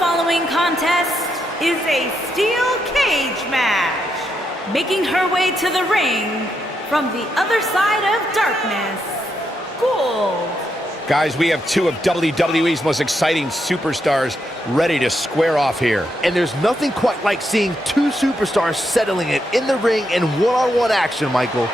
following contest is a steel cage match. Making her way to the ring from the other side of darkness, Gould. Guys, we have two of WWE's most exciting superstars ready to square off here. And there's nothing quite like seeing two superstars settling it in the ring in one-on-one action, Michael.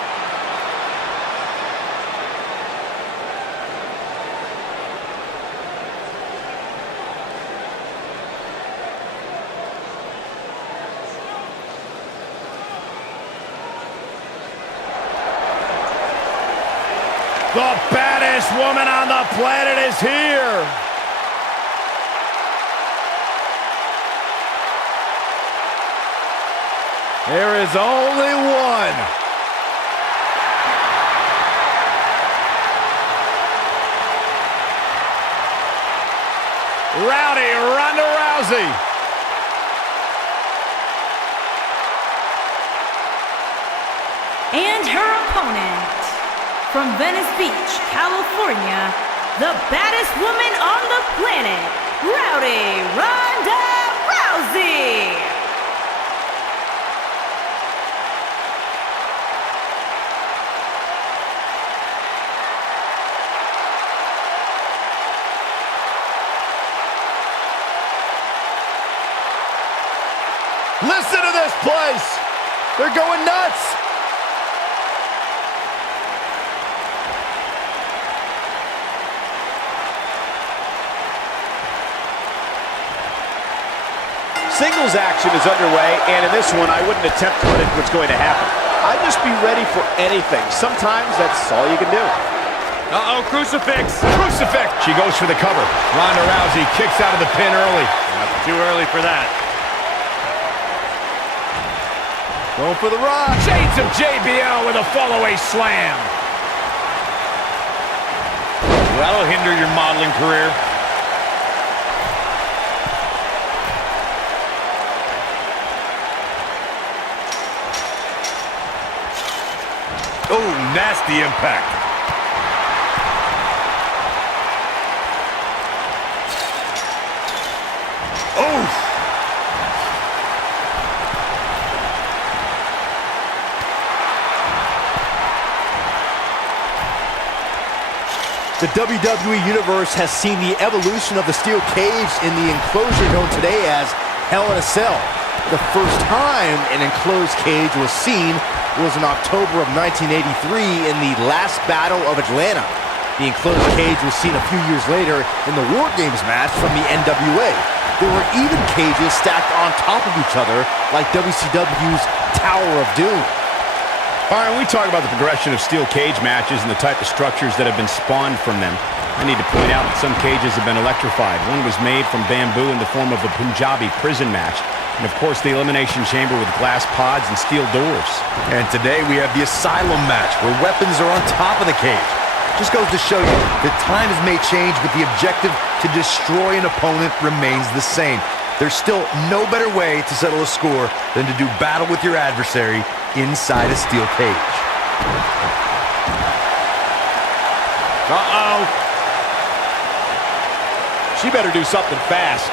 The baddest woman on the planet is here. There is only one. Rowdy Ronda Rousey. And her opponent, from Venice Beach, California, the baddest woman on the planet, Rowdy Ronda Rousey. Listen to this place. They're going nuts. Singles action is underway, and in this one, I wouldn't attempt to predict what's going to happen. I'd just be ready for anything. Sometimes that's all you can do. Uh-oh, crucifix. Crucifix. She goes for the cover. Ronda Rousey kicks out of the pin early. Not too early for that. Going for the run. Shades of JBL with a follow-away slam. That'll hinder your modeling career. Oh, nasty impact. Oh! The WWE Universe has seen the evolution of the steel cage in the enclosure known today as Hell in a Cell. The first time an enclosed cage was seen was in October of 1983 in the last Battle of Atlanta. The enclosed cage was seen a few years later in the War Games match from the NWA. There were even cages stacked on top of each other like WCW's Tower of Doom. Byron, we talk about the progression of steel cage matches and the type of structures that have been spawned from them. I need to point out that some cages have been electrified. One was made from bamboo in the form of a Punjabi prison match. And of course, the Elimination Chamber with glass pods and steel doors. And today we have the Asylum match, where weapons are on top of the cage. Just goes to show you that times may change, but the objective to destroy an opponent remains the same. There's still no better way to settle a score than to do battle with your adversary inside a steel cage. Uh-oh. She better do something fast.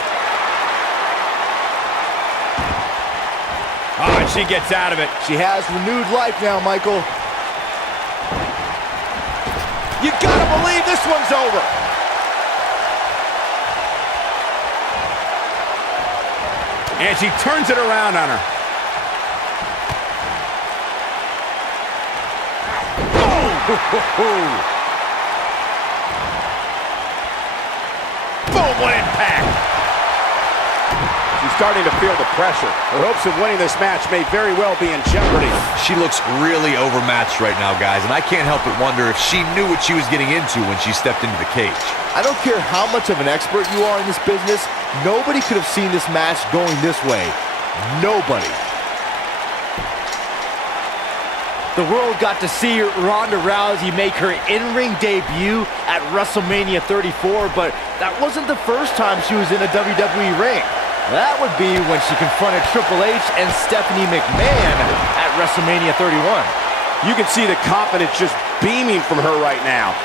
Oh, and she gets out of it. She has renewed life now, Michael. You gotta believe this one's over. And she turns it around on her. Oh! Boom, what impact! She's starting to feel the pressure. Her hopes of winning this match may very well be in jeopardy. She looks really overmatched right now, guys, and I can't help but wonder if she knew what she was getting into when she stepped into the cage. I don't care how much of an expert you are in this business, nobody could have seen this match going this way. Nobody. The world got to see Ronda Rousey make her in-ring debut at WrestleMania 34, but that wasn't the first time she was in a WWE ring. That would be when she confronted Triple H and Stephanie McMahon at WrestleMania 31. You can see the confidence just beaming from her right now.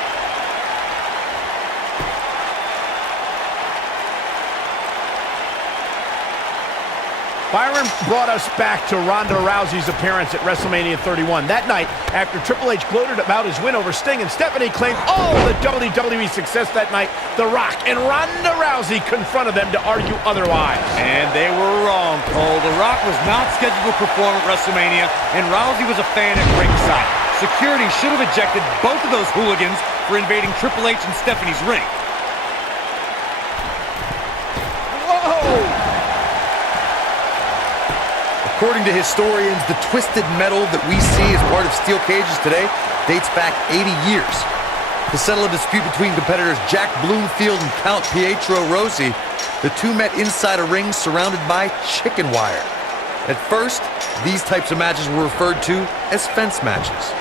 Byron brought us back to Ronda Rousey's appearance at WrestleMania 31. That night, after Triple H gloated about his win over Sting and Stephanie claimed all the WWE success that night, The Rock and Ronda Rousey confronted them to argue otherwise. And they were wrong, Cole. The Rock was not scheduled to perform at WrestleMania, and Rousey was a fan at ringside. Security should have ejected both of those hooligans for invading Triple H and Stephanie's ring. According to historians, the twisted metal that we see as part of steel cages today dates back 80 years. To settle a dispute between competitors Jack Bloomfield and Count Pietro Rossi, the two met inside a ring surrounded by chicken wire. At first, these types of matches were referred to as fence matches.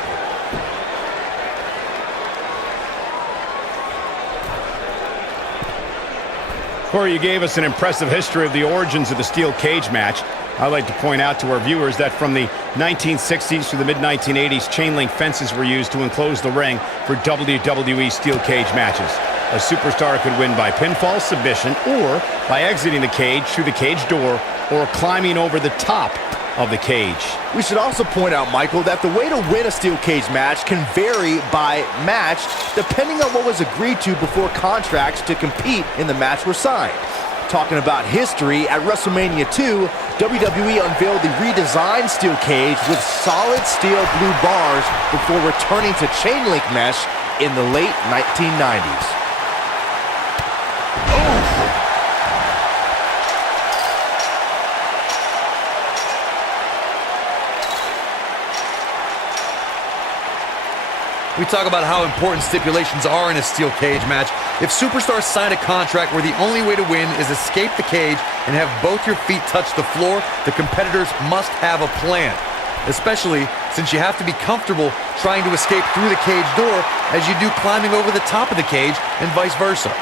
Corey, you gave us an impressive history of the origins of the steel cage match. I'd like to point out to our viewers that from the 1960s through the mid-1980s, chain link fences were used to enclose the ring for WWE steel cage matches. A superstar could win by pinfall submission or by exiting the cage through the cage door or climbing over the top of the cage. We should also point out, Michael, that the way to win a steel cage match can vary by match depending on what was agreed to before contracts to compete in the match were signed. Talking about history, at WrestleMania 2, WWE unveiled the redesigned steel cage with solid steel blue bars before returning to chain link mesh in the late 1990s. We talk about how important stipulations are in a steel cage match. If superstars sign a contract where the only way to win is escape the cage and have both your feet touch the floor, the competitors must have a plan. Especially since you have to be comfortable trying to escape through the cage door as you do climbing over the top of the cage and vice versa.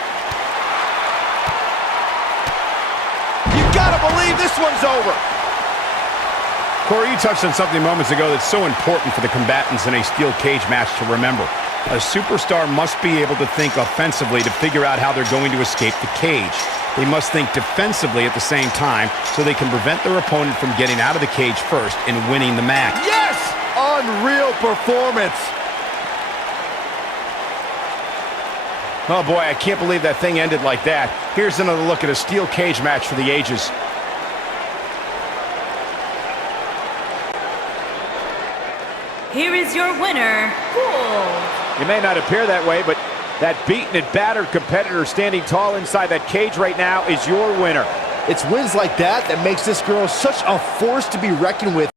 You gotta believe this one's over. Corey, you touched on something moments ago that's so important for the combatants in a steel cage match to remember. A superstar must be able to think offensively to figure out how they're going to escape the cage. They must think defensively at the same time so they can prevent their opponent from getting out of the cage first and winning the match. Yes! Unreal performance. Oh boy, I can't believe that thing ended like that. Here's another look at a steel cage match for the ages. Here is your winner, Ghoul. You may not appear that way, but that beaten and battered competitor standing tall inside that cage right now is your winner. It's wins like that that makes this girl such a force to be reckoned with.